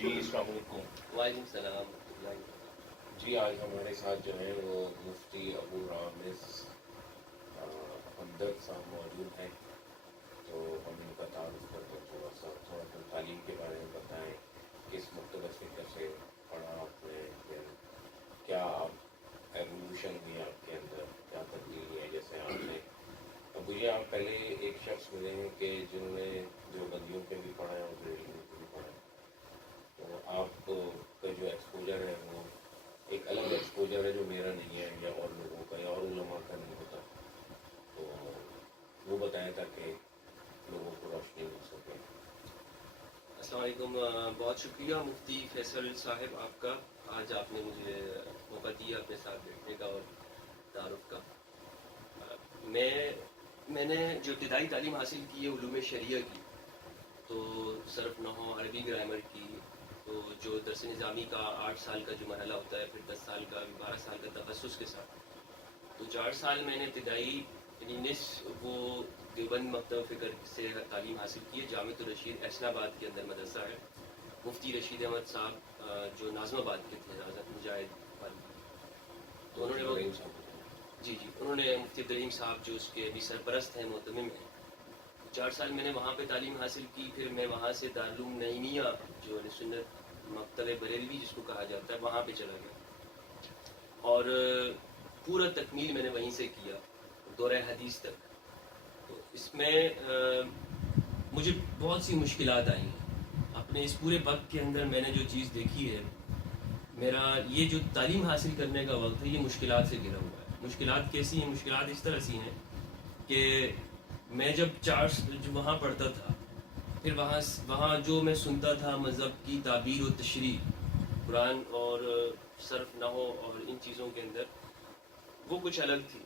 جی السلام علیکم۔ وعلیکم السلام۔ جی آج ہمارے ساتھ جو ہیں وہ مفتی ابو رامز ہمدرد صاحب موجود ہیں، تو ہم ان کا تعارف کرتے ہیں، تھوڑا سا تعلیم کے بارے میں بتائیں، کس مقتبس فکر سے پڑھا آپ نے، پھر کیا آپ ایولیوشن ہوئی آپ کے اندر، کیا تبدیلی ہے، جیسے آپ نے مجھے آپ پہلے ایک شخص ملے ہیں کہ جنہوں نے جو بندیوں پہ بھی پڑھا ہے اور بریلویوں پہ بھی پڑھا ہے، تو آپ کا جو ایکسپوجر ہے وہ ایک الگ ایکسپوجر ہے جو میرا نہیں ہے یا اور لوگوں کا یا اور علماء کا نہیں ہوتا، تو وہ بتائیں تاکہ لوگوں کو روشنی مل سکے۔ السلام علیکم، بہت شکریہ مفتی فیصل صاحب آپ کا، آج آپ نے مجھے موقع دیا اپنے ساتھ بیٹھنے کا اور تعارف کا۔ میں نے جو ابتدائی تعلیم حاصل کی ہے علوم شریعہ کی، تو صرف نحو عربی گرامر کی، تو جو درس نظامی کا 8 سال کا جو مرحلہ ہوتا ہے، پھر 10 سال کا 12 سال کا تخصص کے ساتھ، تو 4 سال میں نے ابتدائی یعنی نصف وہ دیوبند مکتب فکر سے تعلیم حاصل کی ہے۔ جامعۃ الرشید احسن آباد کے اندر مدرسہ ہے، مفتی رشید احمد صاحب جو ناظم آباد کے تھے، مجاہد والد، تو انہوں نے وہ جی انہوں نے مفتی عبدالرحیم صاحب جو اس کے ابھی سرپرست ہیں معتمم ہیں، 4 سال میں نے وہاں پہ تعلیم حاصل کی۔ پھر میں وہاں سے دارالعلوم نعیمیہ جو اہل سنت مکتب بریلوی جس کو کہا جاتا ہے، وہاں پہ چلا گیا اور پورا تکمیل میں نے وہیں سے کیا دورہ حدیث تک۔ تو اس میں مجھے بہت سی مشکلات آئی ہیں اپنے اس پورے وقت کے اندر۔ میں نے جو چیز دیکھی ہے، میرا یہ جو تعلیم حاصل کرنے کا وقت ہے یہ مشکلات سے گھرا ہوا ہے۔ مشکلات کیسی ہیں؟ مشکلات اس طرح سی ہیں کہ میں جب وہاں پڑھتا تھا، پھر وہاں جو میں سنتا تھا مذہب کی تعبیر و تشریح، قرآن اور صرف نحو اور ان چیزوں کے اندر، وہ کچھ الگ تھی۔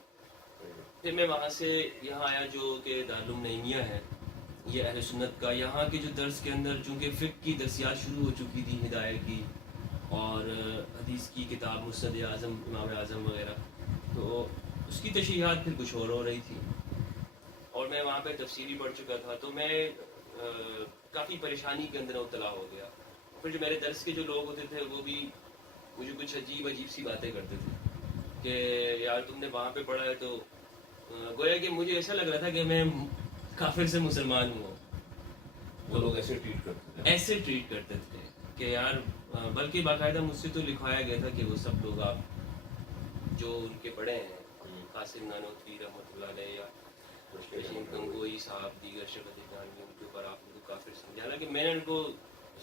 پھر میں وہاں سے یہاں آیا جو کہ دارالعلوم نعیمیہ ہے، یہ اہل سنت کا۔ یہاں کے جو درس کے اندر چونکہ فقہ کی درسیات شروع ہو چکی تھی، ہدایت کی اور حدیث کی کتاب مسند اعظم امام اعظم وغیرہ، تو اس کی تشریحات پھر کچھ اور ہو رہی تھی اور میں وہاں پہ تفسیری پڑھ چکا تھا، تو میں کافی پریشانی کے اندر مبتلا ہو گیا۔ پھر جو میرے درس کے جو لوگ ہوتے تھے وہ بھی مجھے کچھ عجیب سی باتیں کرتے تھے کہ یار تم نے وہاں پہ پڑھا ہے، تو گویا کہ مجھے ایسا لگ رہا تھا کہ میں کافر سے مسلمان ہوں۔ وہ لوگ ایسے ٹریٹ کرتے تھے کہ یار، بلکہ باقاعدہ مجھ سے تو لکھوایا گیا تھا کہ وہ سب لوگ آپ جو ان کے پڑھے ہیں، قاسم نانوتوی رحمۃ اللہ علیہ یا رشید گنگوئی صاحب، دیگر شخصیات ان کے اوپر آپ کو کافر سمجھا، حالانکہ میں نے ان کو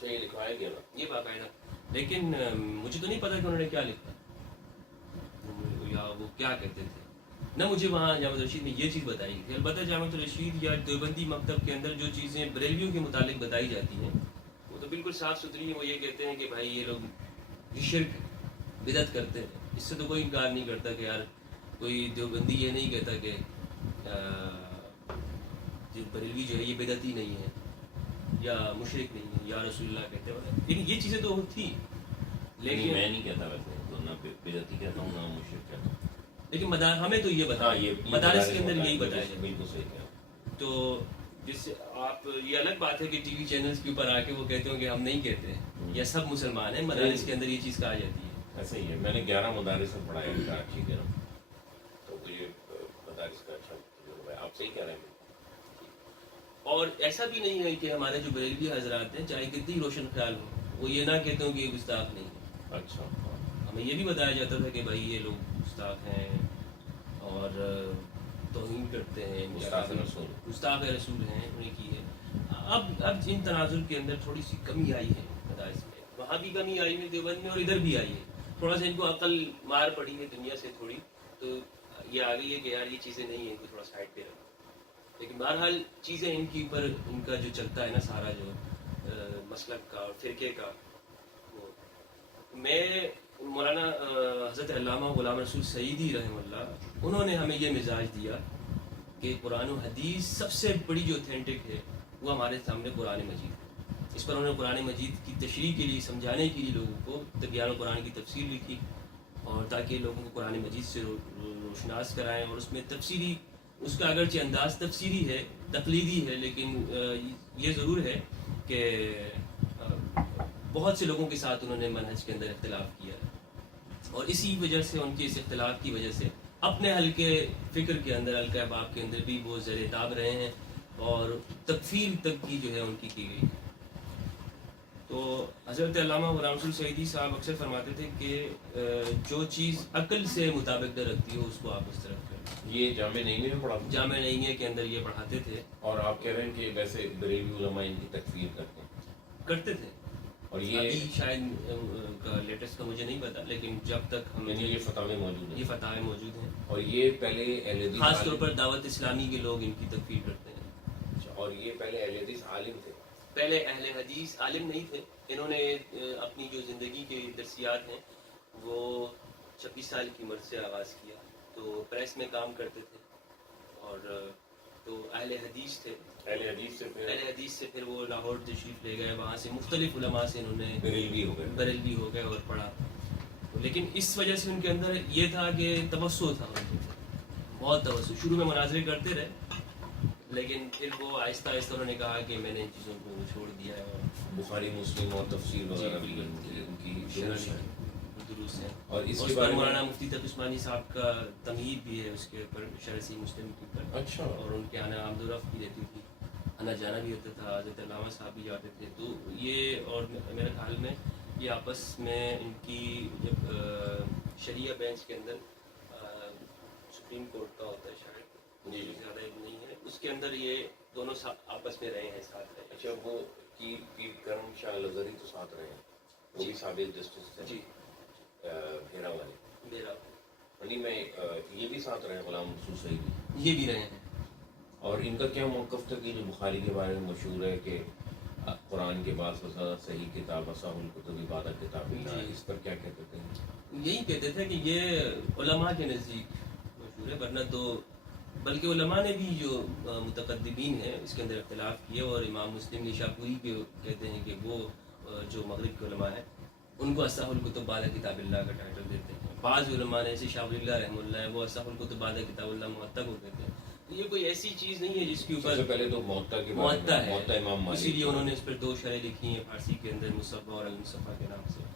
یہ لکھوایا گیا یہ باقاعدہ، لیکن مجھے تو نہیں پتا کہ انہوں نے کیا لکھا یا وہ کیا کہتے تھے، نہ مجھے وہاں جامعۃ الرشید میں یہ چیز بتائی گئی۔ البتہ جامعۃ الرشید یا دیوبندی مکتب کے اندر جو چیزیں بریلویوں کے متعلق بتائی جاتی ہیں وہ تو بالکل صاف ستھری ہیں۔ وہ یہ کہتے ہیں کہ بھائی یہ لوگ شرک بدعت کرتے ہیں، اس سے تو کوئی انکار نہیں کرتا کہ یار کوئی دیوبندی یہ نہیں کہتا کہ بریلوی جو ہے یہ بدعتی نہیں ہے یا مشرک نہیں ہے یا رسول اللہ کہتے ہیں، لیکن یہ چیزیں تو تھی، لیکن میں نہیں کہتا ویسے، تو نہ بدعتی کہتا ہوں نہ مشرک کہتا ہوں، لیکن ہمیں تو یہ بتایا مدارس کے اندر یہی بتایا جاتا ہے۔ بالکل صحیح کہا۔ تو جس سے آپ یہ الگ بات ہے کہ ٹی وی چینلز کے اوپر آ کے وہ کہتے ہوں کہ ہم نہیں کہتے یا سب مسلمان ہیں، مدارس کے اندر یہ چیز کہا جاتی ہے۔ ایسا ہی ہے، میں نے 11 مدارس میں پڑھایا کراچی کے، تو مجھے مدارس کا اچھا تجربہ ہے۔ آپ صحیح کہہ رہے ہیں۔ اور ایسا بھی نہیں ہے کہ ہمارے جو بریلوی حضرات ہیں چاہے کتنی روشن خیال ہو، وہ یہ نہ کہتے ہوں کہ یہ گستاخ نہیں ہے۔ اچھا، ہمیں یہ بھی بتایا جاتا تھا کہ بھائی یہ لوگ گستاخ ہیں اور توہین کرتے ہیں، گستاخ رسول ہیں، انہیں کی ہے۔ اب ان تناظر کے اندر تھوڑی سی کمی آئی ہے مدارس میں، وہاں بھی کمی آئی ہے دیوبند میں اور ادھر بھی آئی ہے، تھوڑا سا ان کو عقل مار پڑی ہے دنیا سے تھوڑی، تو یہ آ گئی ہے کہ یار یہ چیزیں نہیں ہیں، ان کو تھوڑا سائڈ پہ رکھو۔ لیکن بہرحال چیزیں ان کے اوپر ان کا جو چلتا ہے نا سارا جو مسلک کا اور فرقے کا، وہ میں مولانا حضرت علامہ غلام رسول سعیدی رحمہ اللہ، انہوں نے ہمیں یہ مزاج دیا کہ قرآن و حدیث سب سے بڑی جو اوتھینٹک ہے وہ ہمارے سامنے قرآن مجید ہے۔ اس پر انہوں نے قرآن مجید کی تشریح کے لیے، سمجھانے کے لیے لوگوں کو تبیان قرآن کی تفسیر لکھی، اور تاکہ لوگوں کو قرآن مجید سے روشناس کرائیں، اور اس میں تفسیری، اس کا اگرچہ انداز تفسیری ہے، تقلیدی ہے، لیکن یہ ضرور ہے کہ بہت سے لوگوں کے ساتھ انہوں نے منہج کے اندر اختلاف کیا ہے، اور اسی وجہ سے ان کے اس اختلاف کی وجہ سے اپنے حلقے فکر کے اندر، حلقہ احباب کے اندر بھی وہ زیر داب رہے ہیں، اور تکفیر تک کی جو ہے ان کی گئی ہے۔ تو حضرت علامہ غلام رسول سعیدی صاحب اکثر فرماتے تھے کہ جو چیز عقل سے مطابق نہ رکھتی ہو اس کو آپ اس طرف کریں۔ یہ جامع نعیمیہ میں پڑھا؟ جامع نعیمیہ کے اندر یہ پڑھاتے تھے۔ اور آپ کہہ رہے ہیں کہ ویسے بریلوی علماء ان کی تکفیر کرتے تھے، اور یہ ابھی شاید کا لیٹسٹ کا مجھے نہیں پتا، لیکن جب تک ہم یعنی یہ فتاوے موجود ہیں، یہ فتاوے موجود ہیں، اور یہ پہلے اہل حدیث خاص طور پر دعوت اسلامی کے لوگ ان کی تکفیر کرتے ہیں۔ اور یہ پہلے اہل حدیث عالم تھے؟ پہلے اہل حدیث عالم نہیں تھے، انہوں نے اپنی جو زندگی کے درسیات ہیں وہ 26 سال کی عمر سے آغاز کیا، تو پریس میں کام کرتے تھے، اور تو اہل حدیث تھے۔ اہل حدیث سے پھر وہ لاہور تشریف لے گئے، وہاں سے مختلف علماء سے انہوں نے بریلوی ہو گئے اور پڑھا، لیکن اس وجہ سے ان کے اندر یہ تھا کہ توسع تھا، ان کو بہت توسع۔ شروع میں مناظرے کرتے رہے، لیکن پھر وہ آہستہ آہستہ انہوں نے کہا کہ میں نے ان چیزوں کو چھوڑ دیا ہے، اور بخاری مسلم اور تفسیر وغیرہ بھی ان کی دروس ہے، اور اس اور کے پر بارے مولانا میں مفتی تقی عثمانی صاحب کا تمہید بھی ہے اس کے اوپر، شرح صحیح مسلم کے اوپر۔ اچھا، اور ان کے آنا آمد و رفت بھی رہتی تھی، آنا جانا بھی ہوتا تھا، حضرت علامہ صاحب بھی جاتے تھے، تو یہ، اور میرے خیال میں یہ آپس میں ان کی جب شریعہ بینچ کے اندر سپریم کورٹ کا ہوتا ہے شاید، مجھے زیادہ علم نہیں ہے، اس کے اندر یہ دونوں آپس میں رہے ہیں، ساتھ رہے ہیں۔ اچھا، وہ پیر کرم شاہ لغزری تو ساتھ رہے ہیں، وہ بھی سابق جسٹس تھے؟ جی، بھیرا والے، میرا میں یہ بھی ساتھ رہے ہیں، غلام رسول سعیدی یہ بھی رہے ہیں۔ اور ان کا کیا موقف تھا کہ جو بخاری کے بارے میں مشہور ہے کہ قرآن کے بعد صحیح کتاب اصح الکتب بعد کتاب اللہ، اس پر کیا کہتے تھے؟ یہی کہتے تھے کہ یہ علماء کے نزدیک مشہور ہے، ورنہ تو بلکہ علماء نے بھی جو متقدمین ہیں اس کے اندر اختلاف کیے، اور امام مسلم نشاپوری کے کہتے ہیں کہ وہ جو مغرب کے علماء ہیں ان کو اصح الکتب بعد کتاب اللہ کا ٹائٹل دیتے ہیں۔ بعض علماء نے جیسے شاہ ولی اللہ رحمہ اللہ ہے، وہ اصح الکتب بعد کتاب اللہ معطا کو کہتے ہیں۔ یہ کوئی ایسی چیز نہیں ہے جس کے اوپر سب سے پہلے تو معطا کے معطا ہے، معطا امام مالک، اسی لیے انہوں نے اس پر 2 شرح لکھی ہیں فارسی کے اندر، مصفح اور المصفح کے نام سے۔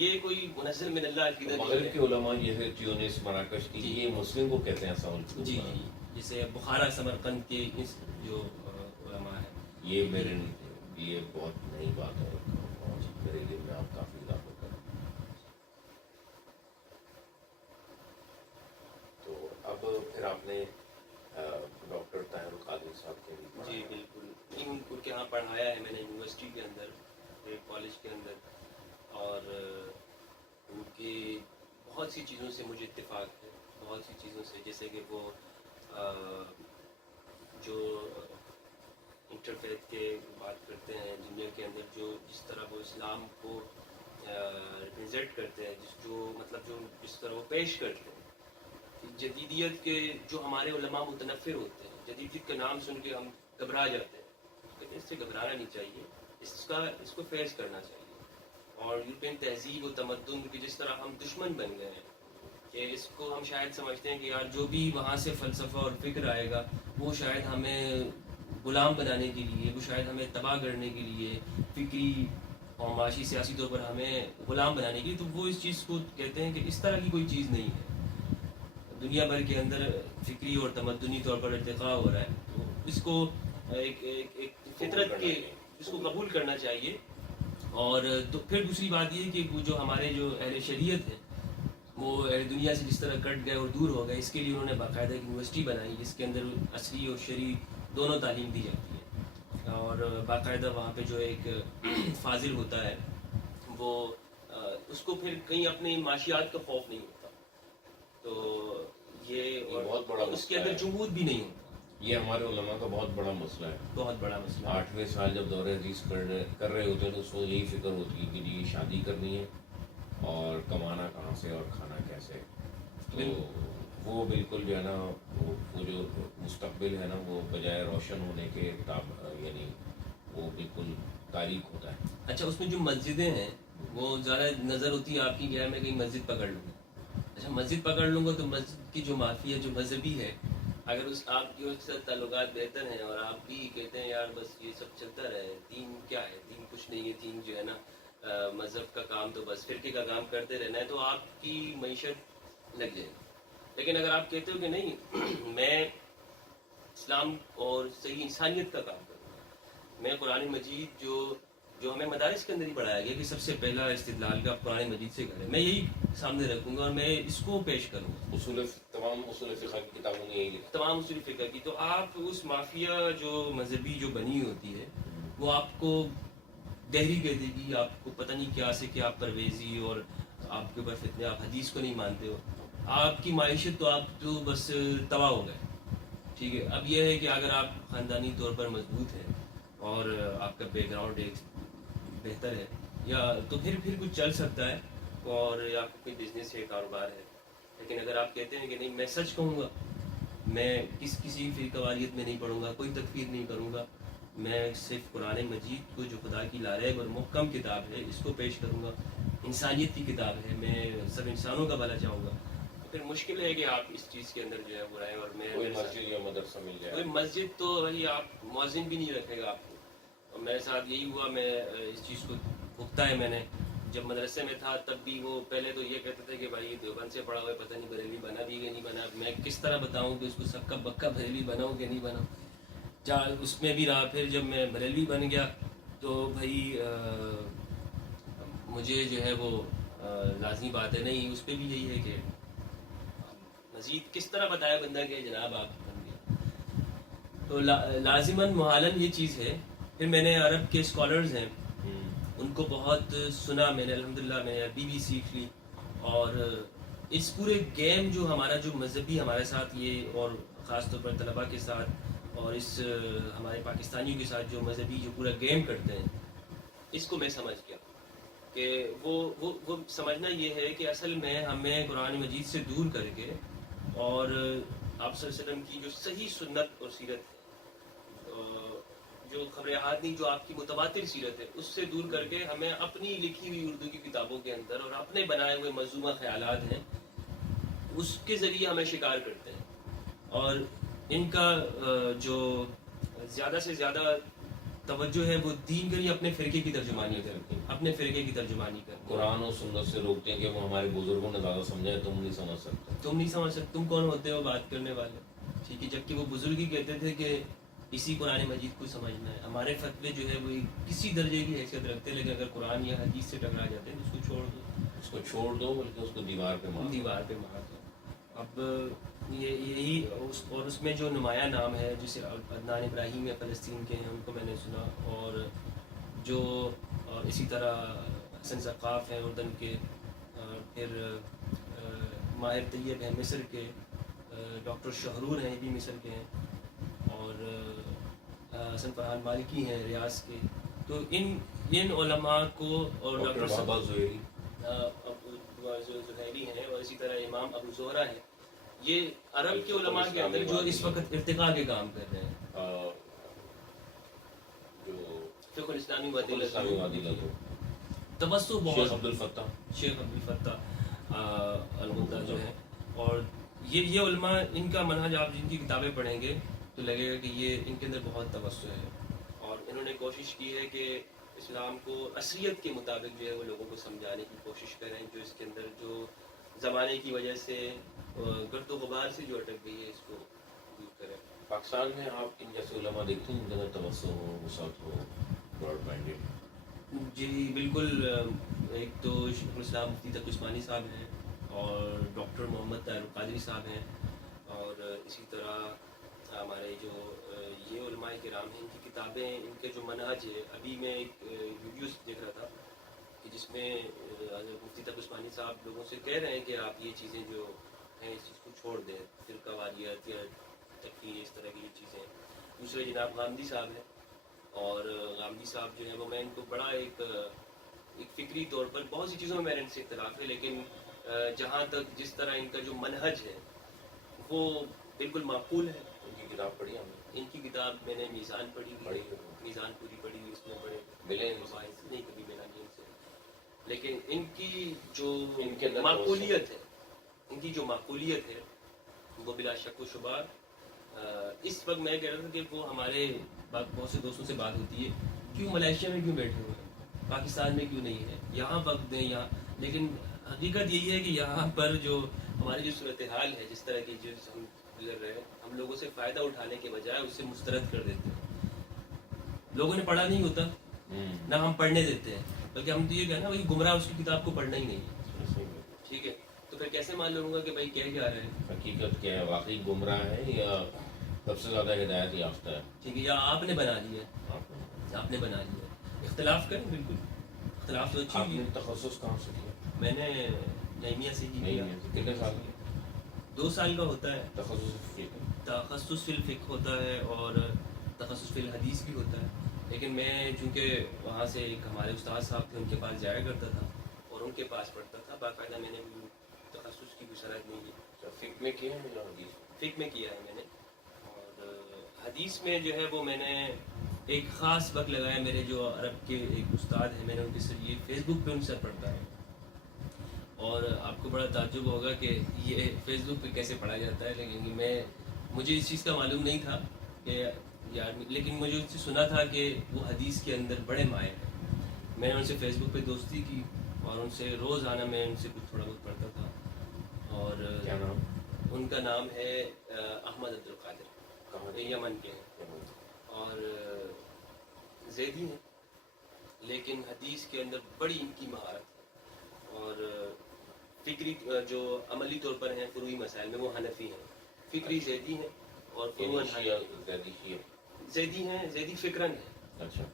یہ کوئی منزل من اللہ عقیدہ نہیں مغرب ہے۔ کے علماء جیسے تیونس، مراکش کی، یہ مسلم کو کہتے ہیں اصح الکتب۔ جی جی، جیسے بخارا سمرقند کے اس جو علماء ہیں، یہ بہت نئی بات ہے، اور میرے علم میں آپ کافی اضافہ کریں۔ تو اب پھر آپ نے ڈاکٹر طاہر القادری صاحب کے لیے جی بالکل، ان کو یہاں پڑھایا ہے میں نے یونیورسٹی کے اندر، کالج کے اندر، اور ان کی بہت سی چیزوں سے مجھے اتفاق ہے، بہت سی چیزوں سے، جیسے کہ وہ جو انٹرفیتھ کے بات کرتے ہیں دنیا کے اندر، جو جس طرح وہ اسلام کو ریپرزینٹ کرتے ہیں، جس طرح وہ پیش کرتے ہیں، جدیدیت کے جو ہمارے علماء متنفر ہوتے ہیں، جدیدیت کا نام سن کے ہم گھبرا جاتے ہیں، اس سے گھبرانا نہیں چاہیے، اس کو فیس کرنا چاہیے۔ اور یورپین تہذیب و تمدن کے جس طرح ہم دشمن بن گئے ہیں، کہ اس کو ہم شاید سمجھتے ہیں کہ یار جو بھی وہاں سے فلسفہ اور فکر آئے گا وہ شاید ہمیں غلام بنانے کے لیے، وہ شاید ہمیں تباہ کرنے کے لیے، فکری اور معاشی سیاسی طور پر ہمیں غلام بنانے کے لیے، تو وہ اس چیز کو کہتے ہیں کہ اس طرح کی کوئی چیز نہیں ہے، دنیا بھر کے اندر فکری اور تمدنی طور پر ارتقاء ہو رہا ہے، تو اس کو ایک فطرت کے اس کو قبول کرنا چاہیے۔ اور تو پھر دوسری بات یہ کہ وہ جو ہمارے جو اہل شریعت ہیں وہ اہل دنیا سے جس طرح کٹ گئے اور دور ہو گئے، اس کے لیے انہوں نے باقاعدہ ایک یونیورسٹی بنائی جس کے اندر اصلی اور شرعی دونوں تعلیم دی جاتی ہے، اور باقاعدہ وہاں پہ جو ایک فاضل ہوتا ہے وہ اس کو پھر کہیں اپنے معاشیات کا خوف نہیں ہوتا، تو یہ بہت بڑا اس کے اندر جمود بھی نہیں ہوتا۔ یہ ہمارے علماء کا بہت بڑا مسئلہ ہے، بہت بڑا مسئلہ۔ 8ویں سال جب دورہ حدیث کر رہے ہوتے ہیں تو اس کو یہی فکر ہوتی ہے کہ جی شادی کرنی ہے اور کمانا کہاں سے اور کھانا کیسے، تو وہ بالکل جو ہے نا وہ جو مستقبل ہے نا وہ بجائے روشن ہونے کے یعنی وہ بالکل تاریک ہوتا ہے۔ اچھا، اس میں جو مسجدیں ہیں وہ زیادہ نظر ہوتی ہے آپ کی کہ میں کہیں مسجد پکڑ لوں گا، اچھا مسجد پکڑ لوں گا تو مسجد کی جو مافیا جو مذہبی ہے، اگر آپ کی اس سے تعلقات بہتر ہیں اور آپ بھی کہتے ہیں یار بس یہ سب چلتا رہے، دین کیا ہے، دین کچھ نہیں ہے، تھنک جو ہے نا مذہب کا کام تو بس فرقے کا کام کرتے رہنا ہے تو آپ کی معیشت لگ جائے گی. لیکن اگر آپ کہتے ہو کہ نہیں میں اسلام اور صحیح انسانیت کا کام کروں گا, میں قرآن مجید جو ہمیں مدارس کے اندر ہی پڑھایا گیا کہ سب سے پہلا استدلال کا قرآن مجید سے کریں, میں یہی سامنے رکھوں گا اور میں اس کو پیش کروں گا. تمام اصول فقہ کی کتابوں میں یہی لکھا, تمام اصول فقہ کی. تو آپ اس مافیا جو مذہبی جو بنی ہوتی ہے وہ آپ کو دہری کہہ دے گی, آپ کو پتہ نہیں کیا سے کہ آپ پرویزی اور آپ کے اوپر فتنے, آپ حدیث کو نہیں مانتے ہو, آپ کی معیشت تو آپ تو بس تباہ ہو گئے. ٹھیک ہے, اب یہ ہے کہ اگر آپ خاندانی طور پر مضبوط ہیں اور آپ کا بیک گراؤنڈ ایک بہتر ہے یا تو پھر کچھ چل سکتا ہے اور آپ کو کوئی بزنس ہے, کاروبار ہے. لیکن اگر آپ کہتے ہیں کہ نہیں میں سچ کہوں گا, میں کسی فرقہ واریت میں نہیں پڑھوں گا, کوئی تکفیر نہیں کروں گا, میں صرف قرآن مجید کو جو خدا کی لارب اور محکم کتاب ہے اس کو پیش کروں گا, انسانیت کی کتاب ہے, میں سب انسانوں کا بھلا چاہوں گا, تو پھر مشکل ہے کہ آپ اس چیز کے اندر جو ہے وہ رہیں. اور میں کوئی مسجد یا مدرسہ مل جائے, کوئی مسجد تو وہی آپ مؤذن بھی نہیں رکھے گا آپ کو. اور میرے ساتھ یہی ہوا, میں اس چیز کو پختہ ہے, میں نے جب مدرسے میں تھا تب بھی وہ پہلے تو یہ کہتے تھے کہ بھائی دیوبند سے پڑھا ہوا ہے, پتہ نہیں بریلوی بنا بھی کہ نہیں بنا. میں کس طرح بتاؤں کہ اس کو سکا بکا بریلوی بناؤں کہ نہیں بناؤں, اس میں بھی رہا. پھر جب میں بریلوی بن گیا تو بھائی مجھے جو ہے وہ لازمی بات ہے نہیں, اس پہ بھی یہی ہے کہ مزید کس طرح بتایا بندہ کہ جناب آپ بن گیا. تو لازماً محالن یہ چیز ہے. پھر میں نے عرب کے اسکالرز ہیں ان کو بہت سنا, میں نے الحمدللہ میں نے عربی بھی سیکھ لی. اور اس پورے گیم جو ہمارا جو مذہبی ہمارے ساتھ یہ, اور خاص طور پر طلباء کے ساتھ اور اس ہمارے پاکستانیوں کے ساتھ جو مذہبی جو پورا گیم کرتے ہیں, اس کو میں سمجھ گیا کہ وہ سمجھنا یہ ہے کہ اصل میں ہمیں قرآن مجید سے دور کر کے اور آپ صلی اللہ علیہ وسلم کی جو صحیح سنت اور سیرت ہے, جو خبر احادی جو آپ کی متواتر سیرت ہے, اس سے دور کر کے ہمیں اپنی لکھی ہوئی اردو کی کتابوں کے اندر اور اپنے بنائے ہوئے منظومہ خیالات ہیں اس کے ذریعے ہمیں شکار کرتے ہیں. اور ان کا جو زیادہ سے زیادہ توجہ ہے وہ دین کے لیے اپنے فرقے کی ترجمانی کرتے ہیں, اپنے فرقے کی ترجمانی کرتے ہیں. قرآن و سنت سے روکتے ہیں کہ وہ ہمارے بزرگوں نے زیادہ سمجھا ہے, تم نہیں سمجھ سکتے, تم نہیں سمجھ سکتے, تم کون ہوتے ہو بات کرنے والے. ٹھیک ہے, جبکہ وہ بزرگ ہی کہتے تھے کہ اسی قرآن مجید کو سمجھنا ہے. ہمارے فتوے جو ہے وہ کسی درجے کی حیثیت رکھتے ہیں, لیکن اگر قرآن یا حدیث سے ٹکرا جاتے ہیں تو اس کو چھوڑ دو, اس کو چھوڑ دو, بلکہ اس کو دیوار پہ مار دو. دیوار پہ مار دو. اب یہی اور اس میں جو نمایاں نام ہے جسے عدنان ابراہیم یا فلسطین کے ہیں ان کو میں نے سنا, اور جو اسی طرح حسن ثقاف ہیں اردن کے, پھر ماہر طیب ہیں مصر کے, ڈاکٹر شہرور ہیں یہ بھی مصر کے ہیں, اور حسن فرحان مالکی ہیں ریاض کے. تو ان علماء کو, اور ڈاکٹر بابا زہیری زہیری ہیں, اور اسی طرح امام ابو زہرہ ہیں, یہ عرب کے علماء کے اندر جو اس وقت ارتقاء کے کام کر رہے ہیں, جو فقہ الاسلامی وادی لگو, توسع شیخ بہت, عبدالفتاح, شیخ عبدالفتاح الغدہ جو ہے. اور یہ علماء ان کا منہج آپ جن کی کتابیں پڑھیں گے تو لگے گا کہ یہ ان کے اندر بہت توسع ہے, اور انہوں نے کوشش کی ہے کہ اسلام کو اصلیت کے مطابق جو ہے وہ لوگوں کو سمجھانے کی کوشش کریں, جو اس کے اندر جو زمانے کی وجہ سے گرد و غبار سے جو اٹک گئی ہے اس کو دور کریں. پاکستان میں آپ ان جیسے علماء دیکھتے ہیں جن کے اندر توسع ہو, وسعت ہو, براڈ مائنڈیڈ. جی بالکل, ایک تو شیخ الاسلام مفتی تقی عثمانی صاحب ہیں, اور ڈاکٹر محمد طاہر القادری صاحب ہیں, اور اسی طرح ہمارے جو یہ علماء کرام ہیں ان کی کتابیں, ان کے جو منہج ہے. ابھی میں ایک ویڈیوز دیکھ رہا تھا کہ جس میں مفتی تقی عثمانی صاحب لوگوں سے کہہ رہے ہیں کہ آپ یہ چیزیں جو ہیں اس چیز کو چھوڑ دیں, فرقہ واریت یا تکفیر اس طرح کی یہ چیزیں. دوسرے جناب غامدی صاحب ہیں, اور غامدی صاحب جو ہیں وہ میں ان کو بڑا ایک فکری طور پر بہت سی چیزوں میں میرے ان سے اختلاف ہے, لیکن جہاں تک جس طرح ان کا جو منہج ہے وہ بالکل معقول ہے. ان کی کتاب پڑھی ہم نے, ان کی کتاب میں نے میزان پڑھی پڑھی میزان پوری پڑھی, اس میں بڑے ملے مباحث نہیں کبھی ملا نہیں ان سے, لیکن ان کی جو ان کے اندر معقولیت ہے, ان کی جو معقولیت ہے وہ بلا شک و شبہ. اس وقت میں کہہ رہا تھا کہ وہ ہمارے بہت سے دوستوں سے بات ہوتی ہے, کیوں ملائیشیا میں کیوں بیٹھے ہوئے ہیں, پاکستان میں کیوں نہیں ہے, یہاں وقت دیں یہاں. لیکن حقیقت یہی ہے کہ یہاں پر جو ہماری جو صورتحال ہے, جس طرح کی جو ہم گزر رہے ہیں, ہم لوگوں سے فائدہ اٹھانے کے بجائے اسے مسترد کر دیتے ہیں. لوگوں نے پڑھا نہیں ہوتا, نہ ہم پڑھنے دیتے ہیں, بلکہ ہم تو یہ کہنا بھائی گمراہ اس کی کتاب کو پڑھنا ہی نہیں ہے. ٹھیک ہے, تو پھر کیسے معلوم ہوگا کہ بھائی کیا جا رہا ہے؟ حقیقت کیا ہے, واقعی گمراہ ہے یا سب سے زیادہ ہدایت یافتہ ہے؟ ٹھیک ہے, یا آپ نے بنا لیا ہے, آپ نے بنا لیا ہے. اختلاف کریں, بالکل اختلاف تو آپ اچھی نے ہے. تخصص کہاں سے کیا؟ میں نے نعیمیہ سے ہی کیا. کتنے سال کی 2 سال کا ہوتا ہے. تخصص فقہ؟ تخصص فی الفقہ ہوتا ہے اور تخصص فی الحدیث بھی ہوتا ہے. لیکن میں چونکہ وہاں سے ایک ہمارے استاد صاحب تھے, ان کے پاس جایا کرتا تھا اور ان کے پاس پڑھتا تھا. باقاعدہ میں نے تخصص کی کوئی شرائط نہیں کی. فقہ میں کیا ہے یا حدیث؟ فقہ میں کیا ہے میں نے, اور حدیث میں جو ہے وہ میں نے ایک خاص وقت لگایا. میرے جو عرب کے ایک استاد ہیں, میں نے ان کے ذریعے فیس بک پہ ان سے پڑھتا ہے. اور آپ کو بڑا تعجب ہوگا کہ یہ فیس بک پہ کیسے پڑھا جاتا ہے, لیکن مجھے اس چیز کا معلوم نہیں تھا کہ یار, لیکن مجھے اس سے سنا تھا کہ وہ حدیث کے اندر بڑے ماہر ہیں. میں نے ان سے فیس بک پہ دوستی کی اور ان سے روز آنا میں ان سے کچھ تھوڑا بہت پڑھتا تھا. اور کیا نام؟ ان کا نام ہے احمد عبد القادر, کہاں کے؟ یمن کے ہیں, اور زیدی ہیں, لیکن حدیث کے اندر بڑی ان کی مہارت ہے. اور فکری جو عملی طور پر ہیں فروعی مسائل میں وہ حنفی ہیں, فکری زیدی ہیں اور فروعاً زیدی ہیں, زیدی فکرن ہے. اچھا,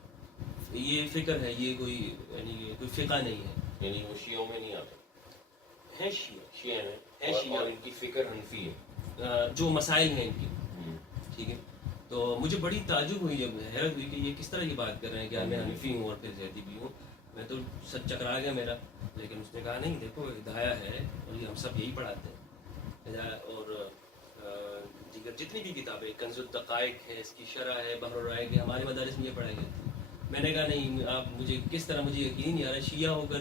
یہ فکر ہے, یہ کوئی یعنی کوئی فقہ نہیں ہے. یعنی وہ شیعوں میں نہیں آتے ہیں شیعہ, شیعہ ہیں ہیں شیعہ, اور ان کی فکر حنفی ہے. جو مسائل ہیں ان کی. ٹھیک ہے, تو مجھے بڑی تعجب ہوئی, جب حیرت ہوئی کہ یہ کس طرح کی بات کر رہے ہیں کہ میں حنفی ہوں اور پھر زیدی بھی ہوں. میں تو سچ چکرا گیا میرا. لیکن اس نے کہا نہیں دیکھو ہدایہ ہے اور یہ ہم سب یہی پڑھاتے ہیں. ہدایہ اور دیگر جتنی بھی کتابیں, کنز الدقائق ہے, اس کی شرح ہے, بحر الرائق ہے, ہمارے مدارس میں یہ پڑھائی جاتی ہے. میں نے کہا نہیں, آپ مجھے کس طرح, مجھے یقین نہیں آ رہا. شیعہ ہو کر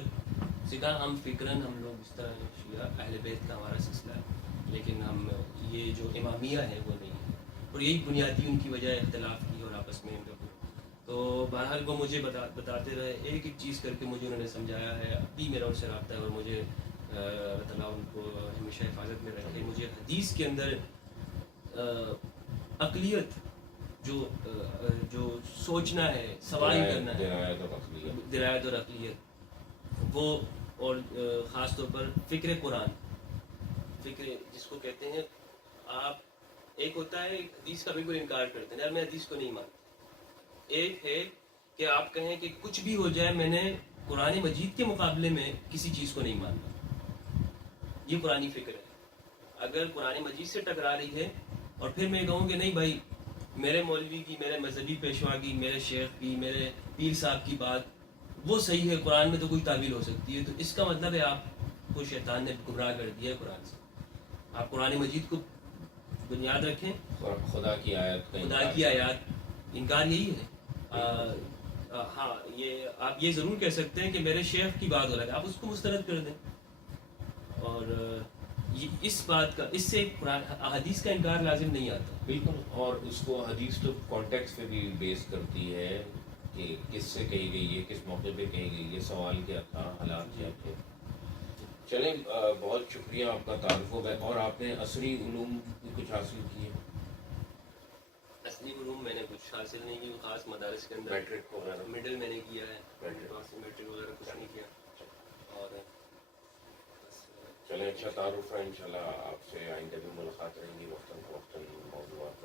سکھا ہم فکراً ہم لوگ اس طرح شیعہ اہل بیت کا ہمارا سلسلہ ہے, لیکن ہم یہ جو امامیہ ہے وہ نہیں ہے. اور یہی بنیادی ان کی وجہ ہے اختلاف کی اور آپس میں ان لوگوں. تو بہرحال وہ مجھے بتاتے رہے, ایک ایک چیز کر کے مجھے انہوں نے سمجھایا ہے. ابھی میرا ان سے رابطہ ہے اور مجھے اللہ تعالیٰ ان کو ہمیشہ حفاظت میں رکھے. مجھے حدیث کے اندر عقلیت, جو سوچنا ہے, سوال کرنا ہے, درایت اور عقلیت, وہ, اور خاص طور پر فکر قرآن, فکر جس کو کہتے ہیں آپ. ایک ہوتا ہے حدیث کا بالکل انکار کرتے ہیں, یار میں حدیث کو نہیں مانتا. ایک ہے کہ آپ کہیں کہ کچھ بھی ہو جائے میں نے قرآن مجید کے مقابلے میں کسی چیز کو نہیں مانتا. یہ قرآنی فکر ہے. اگر قرآن مجید سے ٹکرا رہی ہے اور پھر میں کہوں کہ نہیں بھائی میرے مولوی کی, میرے مذہبی پیشوا کی, میرے شیخ کی, میرے پیر صاحب کی بات وہ صحیح ہے, قرآن میں تو کوئی تعویل ہو سکتی ہے, تو اس کا مطلب ہے آپ کو شیطان نے گمراہ کر دیا ہے قرآن سے. آپ قرآن مجید کو بنیاد رکھیں, خدا کی آیت کا خدا کی آیات, انکار یہی ہے. ہاں, یہ آپ یہ ضرور کہہ سکتے ہیں کہ میرے شیخ کی بات غلط ہے, آپ اس کو مسترد کر دیں. اور اس بات کا, اس سے حدیث کا انکار لازم نہیں آتا. بالکل, اور اس کو حدیث تو کانٹیکس پہ بھی بیس کرتی ہے کہ کس سے کہی گئی ہے, کس موقع پہ کہی گئی ہے, سوال کیا تھا, حالات کیا تھے. چلیں, بہت شکریہ, آپ کا تعارف ہو گیا. اور آپ نے عصری علوم بھی کچھ حاصل کیے؟ عصری علوم میں نے کچھ حاصل نہیں کی, خاص مدارس کے اندر. میٹرک وغیرہ؟ مڈل میں نے کیا ہے, میٹرک وغیرہ کچھ نہیں کیا. اور چلیں, اچھا تعارف ہے, انشاءاللہ آپ سے آئندہ بھی ملاقات رہیں گی وقتاً فوقتاً موضوعات